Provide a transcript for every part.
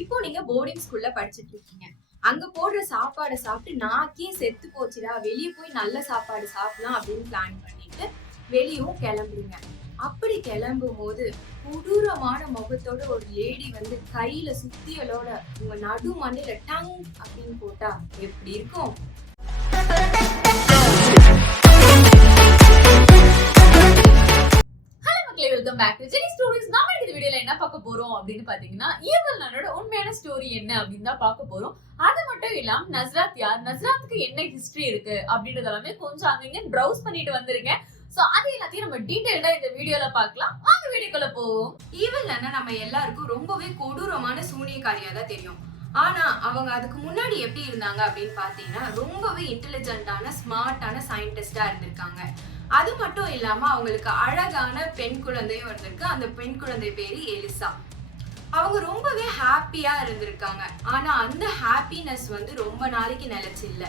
இப்போ நீங்க போர்டிங் ஸ்கூல்ல படிச்சுட்டு இருக்கீங்க. அங்க போடுற சாப்பாட சாப்பிட்டு நாக்கே செத்து போச்சுடா, வெளிய போய் நல்ல சாப்பாடு சாப்பிடலாம் அப்படின்னு பிளான் பண்ணிட்டு வெளியும் கிளம்புறீங்க. அப்படி கிளம்பும்போது கொடூரமான முகத்தோட ஒரு லேடி வந்து கையில சுத்தியலோட உங்க நடு மண்டையில டங் அப்படின்னு போட்டா எப்படி இருக்கும்? Welcome back to Jeni stories. நாம இந்த வீடியோல என்ன பார்க்க போறோம் அப்படின்னு பாத்தீங்கன்னா, ஈவல் நன்னோட உண்மையான ஸ்டோரி என்ன அப்படின்னு தான் பார்க்க போறோம். அது மட்டும் இல்லாம நஸ்ராத் யார், நஸ்ராத்துக்கு என்ன ஹிஸ்டரி இருக்கு அப்படின்றது எல்லாமே கொஞ்சம் அங்கங்க ப்ரௌஸ் பண்ணிட்டு வந்திருக்கேன். சோ அது எல்லாத்தையும் நம்ம டீடைல்டா இந்த வீடியோல பார்க்கலாம். வாங்க வீடியோக்குள்ள போவோம். ஈவல் நன்னா நம்ம எல்லாருக்கும் ரொம்பவே கொடூரமான சூனியக்காரியா தான் தெரியும். ஆனா அவங்க அதுக்கு முன்னாடி எப்படி இருந்தாங்க அப்படின்னு பாத்தீங்கன்னா, ரொம்பவே இன்டெலிஜென்ட்டான ஸ்மார்ட்டான சயின்டிஸ்டா இருந்திருக்காங்க. அது மட்டும் இல்லாம அவங்களுக்கு அழகான பெண் குழந்தையும் இருந்திருக்கு. அந்த பெண் குழந்தை பேரு எலிசா. அவங்க ரொம்பவே ஹாப்பியா இருந்திருக்காங்க. ஆனா அந்த ஹாப்பினஸ் வந்து ரொம்ப நாளைக்கு நிலைச்சு இல்ல.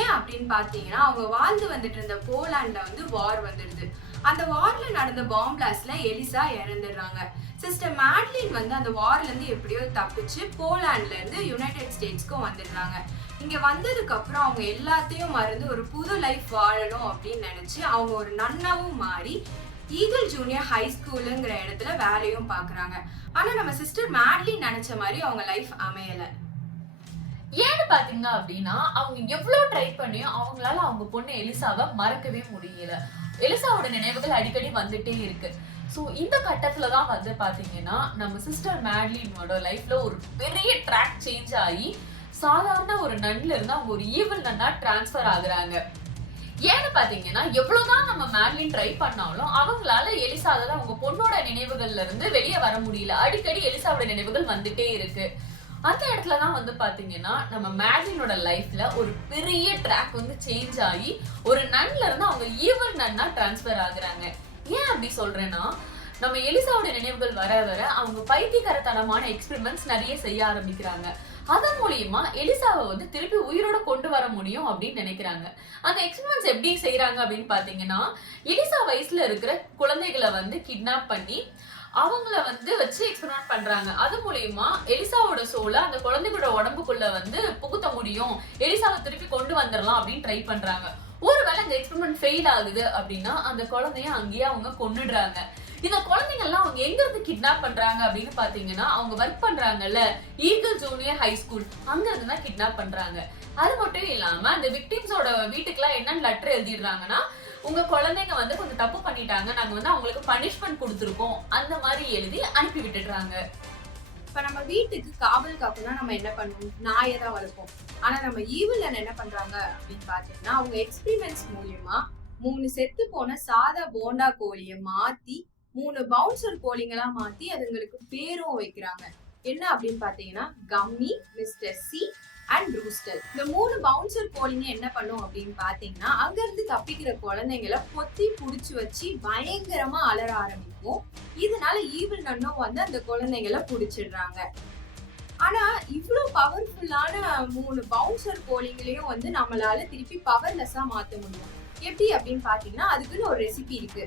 ஏன் அப்படின்னு பாத்தீங்கன்னா, அவங்க வாழ்ந்து வந்துட்டு இருந்த போலாண்ட்ல வந்து வார் வந்துடுது. அந்த வார்ல நடந்த பாம் பிளாஸ்ட்ல எலிசா இறந்துடுறாங்க. சிஸ்டர் மேட்லின் வந்து அந்த வார்ல இருந்து எப்படியோ தப்பிச்சு போலாண்ட்ல இருந்து யுனைடெட் ஸ்டேட்ஸ்க்கும் வந்துடுறாங்க. இங்க வந்ததுக்கு அப்புறம் அவங்க எல்லாத்தையும் மறந்து ஒரு புது லைஃப் வாழணும் அப்படின்னு நினைச்சு அவங்க ஒரு நன்னாவும் மாறி ஈகிள் ஜூனியர் ஹை ஸ்கூலுங்கிற இடத்துல வேலையும் பாக்குறாங்க. ஆனா நம்ம சிஸ்டர் மேட்லின் நினைச்ச மாதிரி அவங்க லைஃப் அமையல. ஏன்னு பாத்தீங்க அப்படின்னா, அவங்க எவ்வளவு ட்ரை பண்ணியும் அவங்களால அவங்க பொண்ணு எலிசாவை மறக்கவே முடியல. எலிசாவோட நினைவுகள் அடிக்கடி வந்துட்டே இருக்கு. சோ இந்த கட்டத்துலதான் வந்து பாத்தீங்கன்னா, நம்ம சிஸ்டர் மேட்லினோட லைஃப்ல ஒரு பெரிய ட்ராக் சேஞ்ச் ஆகி சாதாரண ஒரு நன்ல இருந்து அவங்க ஒரு ஈவல் நன்னா டிரான்ஸ்பர் ஆகுறாங்க. ஏன்னு பாத்தீங்கன்னா, எவ்வளவுதான் நம்ம மேட்லின் ட்ரை பண்ணாலும் அவங்களால எலிசால அவங்க பொண்ணோட நினைவுகள்ல இருந்து வெளியே வர முடியல. அடிக்கடி எலிசாவோட நினைவுகள் வந்துட்டே இருக்கு. அந்த இடத்துலதான் வந்து பாத்தீங்கன்னா, நம்ம மேட்லினோட லைஃப்ல ஒரு பெரிய ட்ராக் வந்து சேஞ்ச் ஆகி ஒரு நன்ல இருந்து அவங்க ஈவல் நன்னா டிரான்ஸ்பர் ஆகுறாங்க. ஏன் அப்படி சொல்றேன்னா, நம்ம எலிசாவோட நினைவுகள் வர வர அவங்க பைத்தியக்காரத்தனமான எக்ஸ்பெரிமெண்ட்ஸ் நிறைய செய்ய ஆரம்பிக்கிறாங்க. அதன் மூலியமா எலிசாவை வந்து திருப்பி உயிரோட கொண்டு வர முடியும் அப்படின்னு நினைக்கிறாங்க. அந்த எக்ஸ்பெரிமெண்ட்ஸ் எப்படி செய்யறாங்க அப்படின்னு பாத்தீங்கன்னா, எலிசா வயசுல இருக்கிற குழந்தைகளை வந்து கிட்னாப் பண்ணி அவங்கள வந்து வச்சு எக்ஸ்பெரிமெண்ட் பண்றாங்க. அது மூலியமா எலிசாவோட சோலை அந்த குழந்தைகளோட உடம்புக்குள்ள வந்து புகுத்த முடியும், எலிசாவை திருப்பி கொண்டு வந்துடலாம் அப்படின்னு ட்ரை பண்றாங்க. ஒருவேளை இந்த எக்ஸ்பெரிமெண்ட் ஃபெயில் ஆகுது அப்படின்னா அந்த குழந்தைய அங்கேயே அவங்க கொன்னுடுறாங்க. இந்த குழந்தைங்க எல்லாம் அவங்க எங்க இருந்து கிட்னாப் பண்றாங்க அப்படின்னு பாத்தீங்கன்னா, அவங்க ஒர்க் பண்றாங்கல்ல ஈகிள் ஜூனியர் ஹை ஸ்கூல், அங்க இருந்து தான் கிட்னாப் பண்றாங்க. அது மட்டும் இல்லாம அந்த விக்டிம்ஸோட வீட்டுக்குலாம் என்னன்னு லெட்டர் எழுதிடுறாங்கன்னா, உங்க குழந்தைங்க வந்து கொஞ்சம் தப்பு பண்ணிட்டாங்க, நாங்க வந்து அவங்களுக்கு பனிஷ்மெண்ட் கொடுத்துருக்கோம், அந்த மாதிரி எழுதி அனுப்பி விட்டுடுறாங்க. இப்ப நம்ம வீட்டுக்கு காவல் காக்கணும்னா நம்ம என்ன பண்ணுவோம்? நாயை தான் வளர்ப்போம். ஆனா நம்ம ஈவில் என்ன பண்றாங்க அப்படின்னு பாத்தீங்கன்னா, அவங்க எக்ஸ்பெரிமெண்ட்ஸ் மூலியமா 3 செத்து போன சாதா போண்டா கோழிய மாத்தி 3 பவுன்சர் கோழிங்களா மாத்தி அதுங்களுக்கு பேரும் வைக்கிறாங்க. என்ன அப்படின்னு பாத்தீங்கன்னா, கம்மி, மிஸ்டர் சி அண்ட் ரூஸ்டல். இந்த 3 பவுன்சர் கோழிங்க என்ன பண்ணும் அப்படின்னு பாத்தீங்கன்னா, அங்க இருந்து தப்பிக்கிற குழந்தைங்களை பொத்தி புடிச்சு வச்சு பயங்கரமா அலற ஆரம்பிக்கும். இதனால ஈவில் நன்னும் வந்து அந்த குழந்தைங்களை புடிச்சிடுறாங்க. ஆனா இவ்வளவு பவர்ஃபுல்லான 3 பவுன்சர் கோழிங்களையும் வந்து நம்மளால திருப்பி பவர்லெஸ்ஸா மாத்த முடியும். எப்படி அப்படின்னு பாத்தீங்கன்னா, அதுக்குன்னு ஒரு ரெசிபி இருக்கு.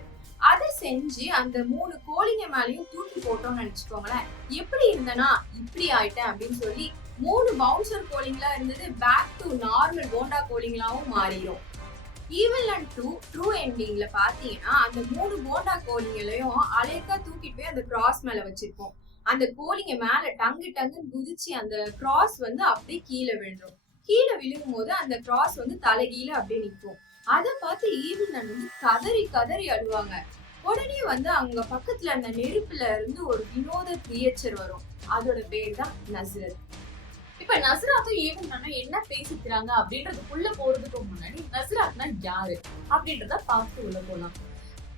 அதை செஞ்சு அந்த 3 கோழிங்க மேலயும் தூக்கி போட்டோம்னு நினைச்சுக்கோங்களேன், எப்படி இருந்தனா இப்படி ஆயிட்டேன் அப்படின்னு சொல்லி 3 பவுன்சர் கோழிங்களா இருந்தது பேக் டு நார்மல் போண்டா கோழிங்களாவும் மாறிடும். ஈவில் அண்ட் ட்ரூ எண்டிங்ல பாத்தீங்கன்னா, அந்த 3 போண்டா கோழிங்களையும் அலைக்கா தூக்கிட்டு போய் அந்த கிராஸ் மேல வச்சிருப்போம். அந்த கோழிங்க மேல டங்குன்னு குதிச்சு அந்த கிராஸ் வந்து அப்படியே கீழே விழுந்துடும். கீழே விழுகும் போது அந்த கிராஸ் வந்து தலைகீழ அப்படியே நிற்கும். அதை பார்த்து ஈவில் வந்து கதறி கதறி அழுவாங்க. உடனே வந்து அவங்க பக்கத்துல அந்த நெருப்புல இருந்து ஒரு வினோத கிரியேச்சர் வரும். அதோட பேர் தான் நஸ்ரத். இப்ப நஸ்ராத்தும் ஈவன் நன்னும் என்ன பேசிக்கிறாங்க அப்படின்றதுக்குள்ள போறதுக்கு முன்னாடி நஸ்ராத்னா யாரு அப்படின்றத பார்த்து உள்ள போலாம்.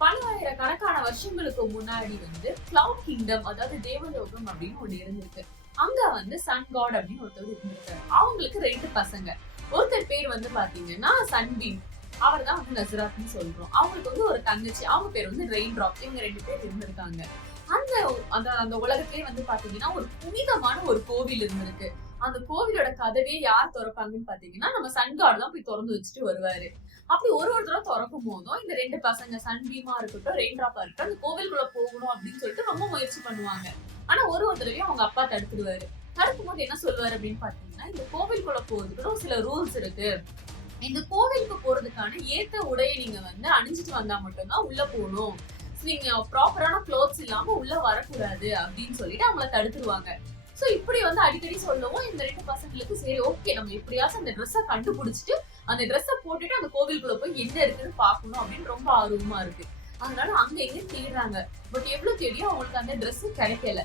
பல்லாயிரக்கணக்கான வருஷங்களுக்கு முன்னாடி வந்து கிளவுட் கிங்டம், அதாவது தேவலோகம் அப்படின்னு ஒண்ணு இருந்திருக்கு. அங்க வந்து சன் காட் அப்படின்னு ஒருத்தர் இருந்திருக்காரு. அவங்களுக்கு 2 பசங்க. ஒருத்தர் பேர் வந்து பாத்தீங்கன்னா சன்பீம், அவர் தான் வந்து நஸ்ராத்னு சொல்றோம். அவங்களுக்கு வந்து ஒரு தங்கச்சி, அவங்க பேர் வந்து ரெயின் டிராப். இவங்க 2 பேர் இருந்திருக்காங்க. அந்த உலகத்திலே வந்து பாத்தீங்கன்னா ஒரு புனிதமான ஒரு கோவில் இருந்திருக்கு. அந்த கோவிலோட கதவே யார் திறப்பாங்கன்னு பாத்தீங்கன்னா, நம்ம சன் காட் தான் போய் திறந்து வச்சுட்டு வருவாரு. அப்படி ஒரு தடவை திறக்கும் போதும் இந்த 2 பசங்க சன்பீமா இருக்கட்டும், ரெயின் டிராப்பா இருக்கட்டும், அந்த கோவிலுக்குள்ள போகணும் அப்படின்னு சொல்லிட்டு ரொம்ப முயற்சி பண்ணுவாங்க. ஆனா ஒரு தடவையும் அவங்க அப்பா தடுத்துடுவாரு. தடுக்கும் போது என்ன சொல்லுவாரு அப்படின்னு பாத்தீங்கன்னா, இந்த கோவிலுக்குள்ள போறதுக்கு சில ரூல்ஸ் இருக்கு. இந்த கோவிலுக்கு போறதுக்கான ஏத்த உடையை நீங்க வந்து அணிஞ்சிட்டு வந்தா மட்டும்தான் உள்ள போகணும். நீங்க ப்ராப்பரான க்ளோத்ஸ் இல்லாம உள்ள வரக்கூடாது அப்படின்னு சொல்லிட்டு அவங்கள தடுத்துருவாங்க. சோ இப்படி வந்து அடிக்கடி சொல்லவும் இந்த 2 பசங்களுக்கு சரி ஓகே நம்ம எப்படியாச்சும் அந்த ட்ரெஸ்ஸை கண்டுபிடிச்சிட்டு அந்த ட்ரெஸ்ஸை போட்டுட்டு அந்த கோவிலுக்குள்ள போய் என்ன இருக்குன்னு பாக்கணும் அப்படின்னு ரொம்ப ஆர்வமா இருக்கு. அதனால அங்க எங்க தேடுறாங்க. பட் எவ்வளவு தேடியும் அவங்களுக்கு அந்த ட்ரெஸ் கிடைக்கல.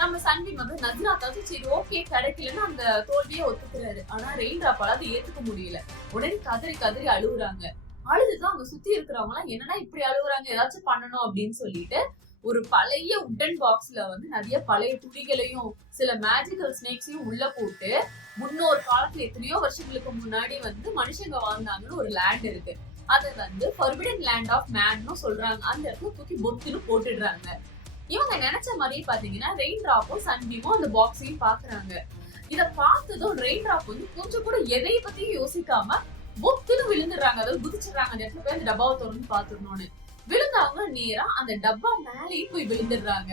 நம்ம சன்வீன் வந்து நஸ்ராத்தாச்சும் சரி ஓகே கிடைக்கலன்னு அந்த தோல்வியை ஒத்துக்கிறாரு. ஆனா ரெயின் டிராப்பால அதை ஏத்துக்க முடியல. உடனே கதறி கதறி அழுகுறாங்க. அழுதுதான் அவங்க சுத்தி இருக்கிறவங்க எல்லாம் என்னன்னா இப்படி அழுகுறாங்க, ஏதாச்சும் பண்ணணும் அப்படின்னு சொல்லிட்டு ஒரு பழைய உட்டன் பாக்ஸ்ல வந்து நிறைய பழைய துணிகளையும் சில மேஜிக்கல் ஸ்னேக்ஸையும் உள்ள போட்டு, முன்னொரு காலத்துல எத்தனையோ வருஷங்களுக்கு முன்னாடி வந்து மனுஷங்க வாழ்ந்தாங்கன்னு ஒரு லேண்ட் இருக்கு. அது வந்து ஃபர்பிடன் லேண்ட் ஆஃப் மேன்னு சொல்றாங்க. அந்த இடத்துல தூக்கி பொத்துன்னு போட்டுடுறாங்க. இவங்க நினைச்ச மாதிரியே பாத்தீங்கன்னா ரெயின் டிராப்பும் சன்பீமும் அந்த பாக்ஸையும் பாக்குறாங்க. இத பார்த்ததும் ரெயின் டிராப் வந்து கொஞ்சம் கூட எதை பத்தியும் யோசிக்காம பொத்துன்னு விழுந்துடுறாங்க. அதாவது குதிச்சிடுறாங்க. அந்த இடத்துல போய் அந்த டப்பாவை திறந்து பாத்துடணும்னு விழுந்தவங்க நேரா அந்த டப்பா மேலேயே போய் விழுந்துடுறாங்க.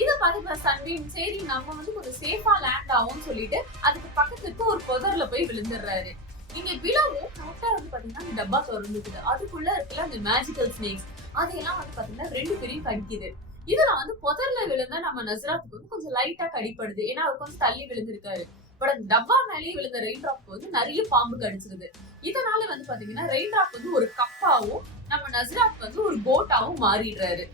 இத பார்த்து சன்பீம் சரி நம்ம வந்து கொஞ்சம் சேஃபா லேண்ட் ஆகும்னு சொல்லிட்டு அதுக்கு பக்கத்துக்கு ஒரு புதர்ல போய் விழுந்துடுறாரு. இங்க விழவும் கரெக்டா வந்து பாத்தீங்கன்னா அந்த டப்பா திறந்துக்குது. அதுக்குள்ள இருக்குல்ல அந்த மேஜிக்கல் ஸ்னேக்ஸ் அதையெல்லாம் வந்து பாத்தீங்கன்னா 2 பேரையும் கடிக்குது. இதுல வந்து புதர்ல விழுந்தா நம்ம நஸ்ராத்துக்கு வந்து கொஞ்சம் லைட்டா கடிப்படுது. ஏன்னா அவர் கொஞ்சம் தள்ளி விழுந்திருக்காரு. பட் அந்த டப்பா மேலேயே விழுந்த ரெயின் டிராப் வந்து நிறைய பாம்பு கடிச்சிருது. இதனால வந்து பாத்தீங்கன்னா ரெயின் டிராப் வந்து ஒரு கப்பாவும் நம்ம நஸ்ராத் வந்து ஒரு போட்டாவும் மாறிடுறாரு.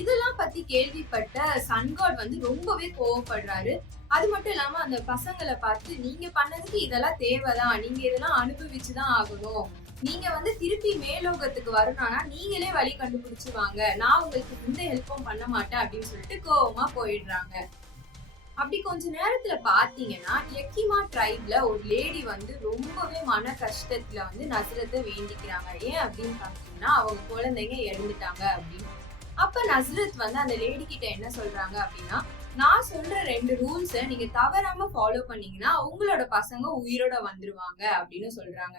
இதெல்லாம் பத்தி கேள்விப்பட்ட சன்காட் வந்து ரொம்பவே கோவப்படுறாரு. அது மட்டும் இல்லாம அந்த பசங்களை பார்த்து நீங்க பண்ணதுக்கு இதெல்லாம் தேவைதான், நீங்க இதெல்லாம் அனுபவிச்சுதான் ஆகணும், நீங்க வந்து திருப்பி மேலோகத்துக்கு வரணும்னா நீங்களே வழி கண்டுபிடிச்சு வாங்க, நான் உங்களுக்கு எந்த ஹெல்ப்பும் பண்ண மாட்டேன் அப்படின்னு சொல்லிட்டு கோவமா போயிடுறாங்க. அப்படி கொஞ்ச நேரத்துல பாத்தீங்கன்னா எக்கிமா ட்ரைப்ல ஒரு லேடி வந்து ரொம்பவே மன கஷ்டத்துல வந்து நஸ்ரத்தை வேண்டிக்கிறாங்க. ஏன் அப்படின்னு பாத்தீங்கன்னா அவங்க குழந்தைங்க இறந்துட்டாங்க அப்படின்னு. அப்ப நஸ்ரத் வந்து அந்த லேடி கிட்ட என்ன சொல்றாங்க அப்படின்னா, நான் சொல்ற 2 ரூல்ஸை நீங்க தவறாம ஃபாலோ பண்ணீங்கன்னா உங்களோட பசங்க உயிரோட வந்துருவாங்க அப்படின்னு சொல்றாங்க.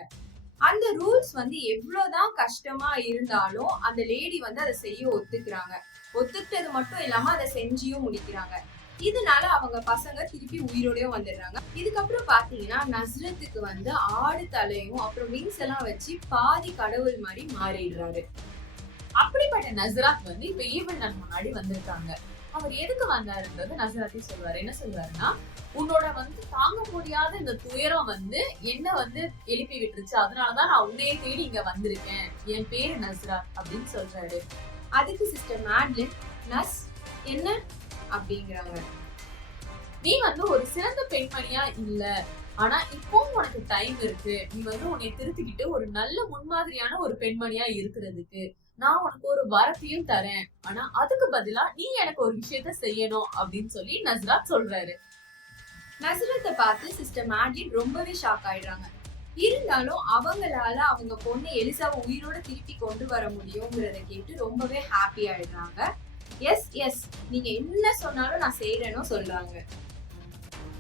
அந்த ரூல்ஸ் வந்து எவ்வளவுதான் கஷ்டமா இருந்தாலும் அந்த லேடி வந்து அதை செய்ய ஒத்துக்கிறாங்க. ஒத்துக்கிட்டது மட்டும் இல்லாம அதை செஞ்சியும் முடிக்கிறாங்க. இதனால அவங்க பசங்க திருப்பி உயிரோடய வந்துடுறாங்க. இதுக்கப்புறம் பாத்தீங்கன்னா நஸ்ரத்துக்கு வந்து ஆடு தலையும் அப்புறம் விங்ஸ் எல்லாம் வச்சு பாதி கடவுள் மாதிரி மாறிடுறாரு. அப்படிப்பட்ட நஸ்ராத் வந்து இப்ப ஈவன் முன்னாடி வந்திருக்காங்க. அவர் எதுக்கு வந்தாருன்றது நஸ்ராத்தே சொல்வாரு. என்ன சொல்வாருன்னா, உன்னோட வந்து தாங்க முடியாத இந்த துயரம் வந்து என்ன வந்து எழுப்பி விட்டுருச்சு, அதனாலதான் நான் உன்னையே தேடி இங்க வந்திருக்கேன், என் பேரு நஸ்ராத் அப்படின்னு சொல்றாரு. அதுக்கு சிஸ்டர் மேட்லின் நஸ் என்ன அப்படிங்கிறாங்க. நீ வந்து ஒரு சிறந்த பெண்மணியா இல்ல, ஆனா இப்போ உனக்கு டைம் இருக்கு, நீ வந்து உன்னை திருத்திக்கிட்டு ஒரு நல்ல முன்மாதிரியான ஒரு பெண்மணியா இருக்கிறதுக்கு நான் உனக்கு ஒரு வரத்தையும் தரேன், ஆனா அதுக்கு பதிலா நீ எனக்கு ஒரு விஷயத்த செய்யணும் அப்படின்னு சொல்லி நஸ்ராத் சொல்றாரு. நஸ்ரத்தை பார்த்து சிஸ்டர் மேட்லின் ரொம்பவே ஷாக் ஆயிடுறாங்க. இருந்தாலும் அவங்களால அவங்க பொண்ணு எலிசாவை உயிரோட திருப்பி கொண்டு வர முடியுங்கிறத கேட்டு ரொம்பவே ஹாப்பி ஆயிடுறாங்க. எஸ் எஸ் நீங்க என்ன சொன்னாலும் நான் செய்யறேன்னு சொல்றாங்க.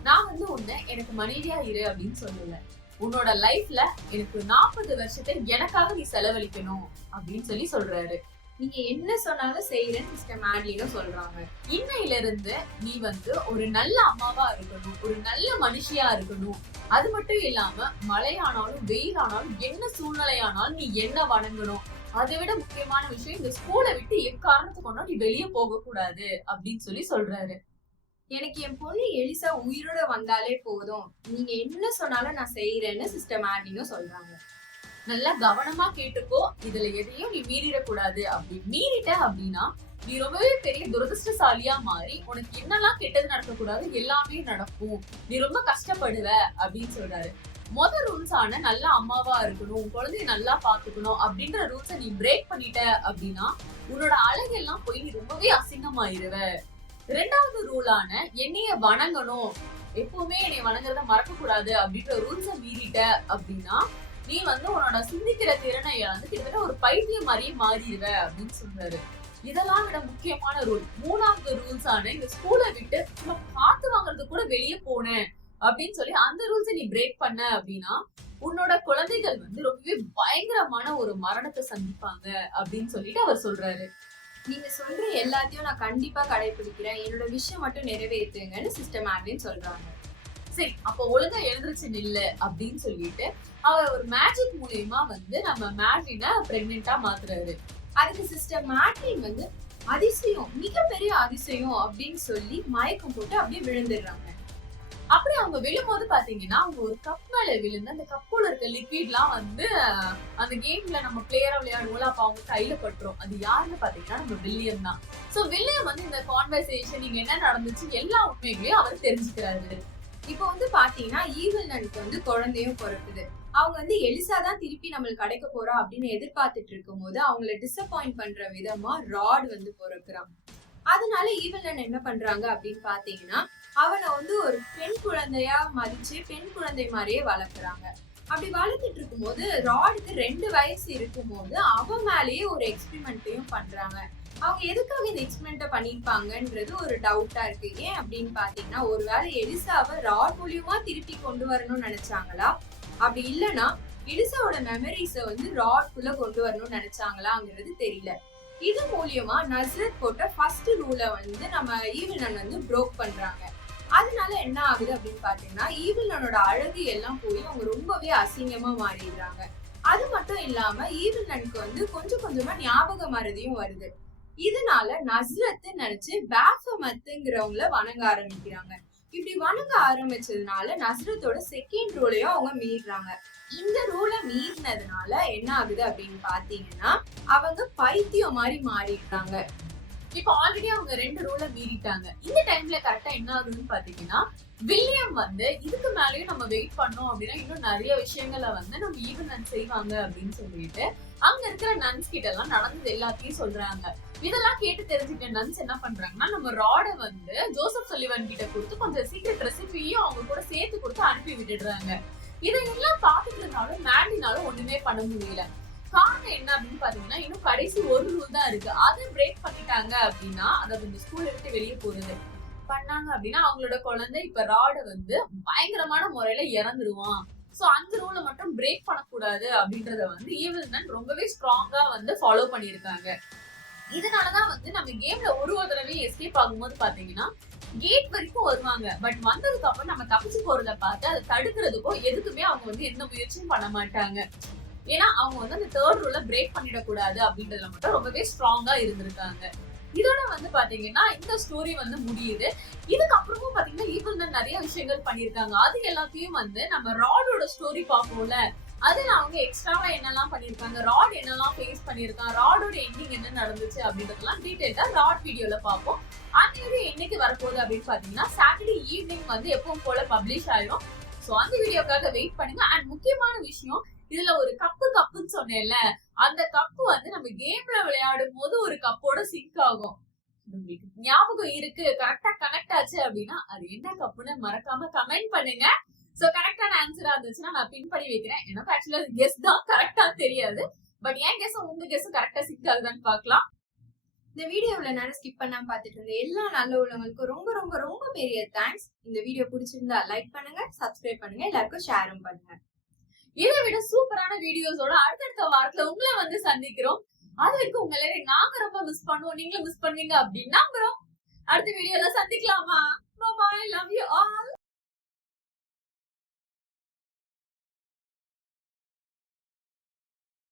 நான் வந்து உன்னை எனக்கு மனைவியா இரு அப்படின்னு சொல்லல, உன்னோட லைஃப்ல எனக்கு 40 வருஷத்தை எனக்காக நீ செலவழிக்கணும் அப்படின்னு சொல்லி சொல்றாரு. நீங்க என்ன சொன்னாலும் செய்யறேன்னு சிஸ்டர் மேட்லினும் சொல்றாங்க. இன்னையில இருந்து நீ வந்து ஒரு நல்ல அம்மாவா இருக்கணும், ஒரு நல்ல மனுஷியா இருக்கணும். அது மட்டும் இல்லாம மழையானாலும் வெயிலானாலும் என்ன சூழ்நிலையானாலும் நீ என்ன வணங்கணும். அதை விட முக்கியமான விஷயம், இந்த ஸ்கூலை விட்டு எக்காரணத்துக்கு கொண்டா நீ வெளியே போக கூடாது அப்படின்னு சொல்லி சொல்றாரு. எனக்கு என் பொண்ணு எலிசா உயிரோட வந்தாலே போதும், நீங்க என்ன சொன்னாலும் நான் செய்யறேன்னு சிஸ்டர் மேட்லினும் சொல்றாங்க. நல்லா கவனமா கேட்டுக்கோ, இதுல எதையும் நீ மீறிடக்கூடாது. அப்படி மீறிட்ட அப்படின்னா நீ ரொம்பவே பெரிய துரதிருஷ்டசாலியா மாறி உனக்கு என்னெல்லாம் கெட்டது நடக்கக்கூடாது எல்லாமே நடக்கும், நீ ரொம்ப கஷ்டப்படுவ அப்படின்னு சொல்றாரு. முதல் ரூல்ஸ் ஆன நல்ல அம்மாவா இருக்கணும், குழந்தைய நல்லா பாத்துக்கணும் அப்படின்ற ரூல்ஸை நீ பிரேக் பண்ணிட்ட அப்படின்னா உன்னோட அழகெல்லாம் போய் நீ ரொம்பவே அசிங்கமாயிருவ. 2வது ரூலான என்னைய வணங்கணும், எப்பவுமே என்னை வணங்குறத மறக்க கூடாது அப்படின்ற ரூல்ஸை மீறிட்ட அப்படின்னா நீ வந்து உன்னோட சிந்திக்கிற திறனை இழந்து கிட்டத்தட்ட ஒரு பைத்தியம் மாதிரியே மாறிடுவ அப்படின்னு சொல்றாரு. இதெல்லாம் விட முக்கியமான ரூல் 3வது ரூல்ஸ் ஆன இந்த ஸ்கூலை விட்டு காத்து வாங்குறது கூட வெளியே போனேன் அப்படின்னு சொல்லி அந்த ரூல்ஸை நீ பிரேக் பண்ண அப்படின்னா உன்னோட குழந்தைகள் வந்து ரொம்பவே பயங்கரமான ஒரு மரணத்தை சந்திப்பாங்க அப்படின்னு சொல்லிட்டு அவர் சொல்றாரு. நீங்க சொல்ற எல்லாத்தையும் நான் கண்டிப்பா கடைபிடிக்கிறேன், என்னோட விஷயம் மட்டும் நிறைவேற்றுங்கன்னு சிஸ்டர் மேட்லின் சொல்றாங்க. சரி அப்ப ஒழுங்கா எழுந்திருச்சு நில்லு அப்படின்னு சொல்லிட்டு அவர் ஒரு மேஜிக் மூலியமா வந்து நம்ம மேட்ரினை பிரெக்னெண்டா மாத்துறாரு. அதுக்கு சிஸ்டர் மேட்ரின் வந்து அதிசயம், மிகப்பெரிய அதிசயம் அப்படின்னு சொல்லி மயக்கம் போட்டு அப்படியே விழுந்துடுறாங்க. அப்படி அவங்க விழும்போது பாத்தீங்கன்னா அவங்க ஒரு கப் மேல விழுந்து அந்த கப்போட இருக்க லிக்விட்லாம் வந்து அந்த கேம்ல நம்ம பிளேயரா விளையாடுவோம்ல, அப்ப அவங்க கையில பட்டுரும். அது யாருன்னு பாத்தீங்கன்னா நம்ம வில்லியம் தான். சோ வில்லியம் வந்து இந்த கான்வர்சேஷன் இங்க என்ன நடந்துச்சு எல்லா உண்மைகளையும் அவர் தெரிஞ்சுக்கிறாரு. இப்போ வந்து பாத்தீங்கன்னா ஈவில் நனுக்கு வந்து குழந்தையும் பிறக்குது. அவங்க வந்து எலிசா தான் திருப்பி நம்மளுக்கு கிடைக்க போறா அப்படின்னு எதிர்பார்த்துட்டு இருக்கும் போது அவங்கள டிசப்பாயிண்ட் பண்ற விதமா ராட் வந்து பிறக்குறான். அதனால ஈவில் நன் என்ன பண்றாங்க அப்படின்னு பாத்தீங்கன்னா அவனை வந்து ஒரு பெண் குழந்தையா மதிச்சு பெண் குழந்தை மாதிரியே வளர்க்குறாங்க. அப்படி வளர்த்துட்டு இருக்கும் போது ராடுக்கு 2 வயசு இருக்கும் போது அவன் மேலேயே ஒரு எக்ஸ்பெரிமெண்ட்டையும் பண்றாங்க. அவங்க எதுக்காக இந்த எக்ஸ்பெரிமெண்ட்டை பண்ணிருப்பாங்கன்றது ஒரு டவுட்டா இருக்கு. ஏன் அப்படின்னு பாத்தீங்கன்னா ஒருவேளை எலிசாவை ராட் மூலியமா திருப்பி கொண்டு வரணும்னு நினைச்சாங்களா, அப்படி இல்லைன்னா எலிசாவோட மெமரிஸ வந்து ராட்குள்ள கொண்டு வரணும்னு நினைச்சாங்களாங்கிறது தெரியல. இது மூலியமா நஸ்ரத் போட்ட ஃபர்ஸ்ட் ரூல வந்து நம்ம ஈவில் நன் வந்து ப்ரோக் பண்றாங்க. அதனால என்ன ஆகுது அப்படின்னு பாத்தீங்கன்னா ஈவில் நன்னோட அழகு எல்லாம் போய் அவங்க ரொம்பவே அசிங்கமா மாறிடுறாங்க. அது மட்டும் இல்லாம ஈவில் நனுக்கு வந்து கொஞ்சம் கொஞ்சமா ஞாபக மறதியும் வருது. இதனால நஸ்ரத் நினைச்சு பேஃபமத்துங்கிறவங்கள வணங்க ஆரம்பிக்கிறாங்க. இப்படி வணங்க ஆரம்பிச்சதுனால நஸ்ரத்தோட செகண்ட் ரூலையும் அவங்க மீறாங்க. இந்த ரூலை மீறினதுனால என்ன ஆகுது அப்படின்னு பாத்தீங்கன்னா அவங்க பைத்தியம் மாதிரி மாறிடுறாங்க. இப்ப ஆல்ரெடி அவங்க 2 ரூலை மீறிட்டாங்க. இந்த டைம்ல கரெக்டா என்ன ஆகுதுன்னு பாத்தீங்கன்னா வில்லியம் வந்து இதுக்கு மேலயும் நம்ம வெயிட் பண்ணோம் அப்படின்னா இன்னும் நிறைய விஷயங்களை வந்து நம்ம ஈவன் நன் செய்வாங்க அப்படின்னு சொல்லிட்டு அங்க இருக்கிற நன்ஸ் கிட்ட எல்லாம் நடந்தது எல்லாத்தையும் சொல்றாங்க. இதெல்லாம் கேட்டு தெரிஞ்சுக்கிட்ட நன்ஸ் என்ன பண்றாங்கன்னா நம்ம ராட வந்து ஜோசப் சல்லிவன் கிட்ட கொடுத்து கொஞ்சம் சீக்ரெட் ரெசிபியும் அவங்க கூட சேர்த்து கொடுத்து அனுப்பி விட்டுடுறாங்க. இதையெல்லாம் பாத்துட்டு இருந்தாலும் மேண்டினாலும் ஒண்ணுமே பண்ண முடியல. காரணம் என்ன அப்படின்னு பாத்தீங்கன்னா இன்னும் கடைசி ஒரு ரூல் தான் இருக்கு. அதை பிரேக் பண்ணிட்டாங்க அப்படின்னா அதாவது இந்த ஸ்கூல்ல விட்டு வெளியே போறது பண்ணாங்க அப்படின்னா அவங்களோட குழந்தை இப்ப ராட வந்து பயங்கரமான முறையில இறந்துருவான். சோ அந்த ரூலை மட்டும் பிரேக் பண்ணக்கூடாது அப்படின்றத வந்து ஈவில் நன் ரொம்பவே ஸ்ட்ராங்கா வந்து ஃபாலோ பண்ணிருக்காங்க. இதனாலதான் வந்து நம்ம கேம்ல ஒரு தடவையும் எஸ்கேப் ஆகும்போது பாத்தீங்கன்னா கேட் வரைக்கும் வருவாங்க. பட் வந்ததுக்கு அப்புறம் நம்ம தப்பிச்சு போறத பார்த்து அதை தடுக்கிறதுக்கோ எதுக்குமே அவங்க வந்து எந்த முயற்சியும் பண்ண மாட்டாங்க. ஏன்னா அவங்க வந்து அந்த 3rd ரூலை பிரேக் பண்ணிடக்கூடாது அப்படின்றதுல மட்டும் ரொம்பவே ஸ்ட்ராங்கா இருந்திருக்காங்க. இதோட வந்து பாத்தீங்கன்னா இந்த ஸ்டோரி வந்து முடியுது. இதுக்கப்புறமும் பாத்தீங்கன்னா ஈவில் நன் நிறைய விஷயங்கள் பண்ணிருக்காங்க. அது எல்லாத்தையும் வந்து நம்ம ராடோட ஸ்டோரி பார்ப்போம்ல, அதுல அவங்க எக்ஸ்ட்ராவா என்னெல்லாம் பண்ணிருக்காங்க, ராட் என்னெல்லாம் ஃபேஸ் பண்ணிருக்கான், ராடோட எண்டிங் என்ன நடந்துச்சு அப்படின்றதெல்லாம் டீடைலா ராட் வீடியோல பார்ப்போம். அந்த வீடியோ என்னைக்கு வரப்போகுது அப்படின்னு பாத்தீங்கன்னா சாட்டர்டே ஈவினிங் வந்து எப்பவும் போல பப்ளிஷ் ஆயிரும். சோ அந்த வீடியோக்காக வெயிட் பண்ணுங்க. அண்ட் முக்கியமான விஷயம், இதுல ஒரு கப்புன்னு சொன்னேன்ல, அந்த கப்பு வந்து நம்ம கேம்ல விளையாடும் போது ஒரு கப்போட சிங்க் ஆகும். உங்களுக்கு ஞாபகம் இருக்கு, கரெக்டா கனெக்ட் ஆச்சு அப்படின்னா அது என்ன கப்புன்னு மறக்காம கமெண்ட் பண்ணுங்க. சோ கரெக்டான ஆன்சரா இருந்துச்சுன்னா நான் பின் பண்ணி வைக்கிறேன். எனக்கு ஆக்சுவலா கெஸ் தான் கரெக்டா தெரியாது. பட் என் கெஸும் உங்க கெஸும் கரெக்டா சிங்க் ஆகுதான்னு பாக்கலாம். இந்த வீடியோல நேரம் ஸ்கிப் பண்ணாம பாத்துட்டு இருந்த எல்லா நல்ல உள்ளவங்களுக்கும் ரொம்ப ரொம்ப ரொம்ப பெரிய தேங்க்ஸ். இந்த வீடியோ பிடிச்சிருந்தா லைக் பண்ணுங்க, சப்ஸ்கிரைப் பண்ணுங்க, எல்லாருக்கும் ஷேரும் பண்ணுங்க. இதை விட சூப்பரான வீடியோஸோட அடுத்தடுத்த வாரத்துல உங்களை வந்து சந்திக்கிறோம். அது வரைக்கும் உங்க எல்லாரையும் நாங்க ரொம்ப மிஸ் பண்ணுவோம், நீங்களும் மிஸ் பண்ணுவீங்க அப்படின்னு நம்புறோம். அடுத்த வீடியோல சந்திக்கலாமா? Bye bye, love you all.